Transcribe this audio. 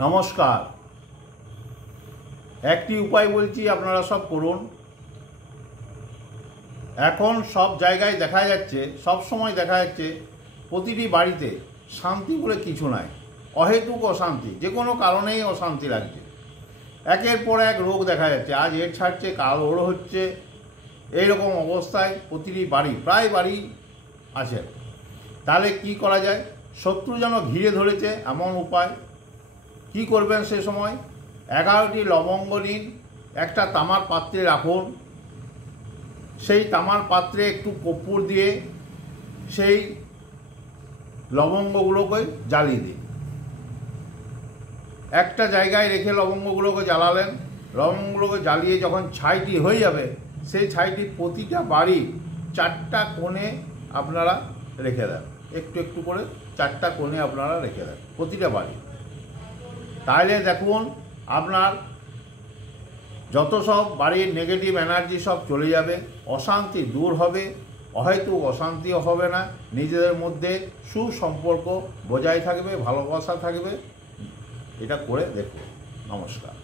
নমস্কার। একটি উপায় বলছি, আপনারা সব করুন। এখন সব জায়গায় দেখা যাচ্ছে, সব সময় দেখা যাচ্ছে প্রতিটি বাড়িতে শান্তি বলে কিছু নাই। অহেতুক অশান্তি, যে কোনো কারণেই অশান্তি লাগছে। একের পর এক রোগ দেখা যাচ্ছে, আজ এর ছাড়ছে, কাল ওর হচ্ছে। এইরকম অবস্থায় প্রতিটি বাড়ি, প্রায় বাড়ি আছে। তাহলে কি করা যায়? শত্রু যেন ঘিরে ধরেছে এমন উপায়। কি করবেন সে সময়? 11টি লবঙ্গ নিন, একটা তামার পাত্রে রাখুন। সেই তামার পাত্রে একটু কর্পূর দিয়ে সেই লবঙ্গগুলোকে জ্বালিয়ে দিন। একটা জায়গায় রেখে লবঙ্গগুলোকে জ্বালালেন। লবঙ্গগুলোকে জ্বালিয়ে যখন ছাইটি হয়ে যাবে, সেই ছাইটি প্রতিটা বাড়ির 4টা কোণে আপনারা রেখে দেন। একটু একটু করে 4টা কোণে আপনারা রেখে দেন প্রতিটা বাড়ি। তাহলে দেখুন, আপনার যত সব বাড়ির নেগেটিভ এনার্জি সব চলে যাবে, অশান্তি দূর হবে, অহেতুক অশান্তিও হবে না, নিজেদের মধ্যে সুসম্পর্ক বজায় থাকবে, ভালোবাসা থাকবে। এটা করে দেখুন। নমস্কার।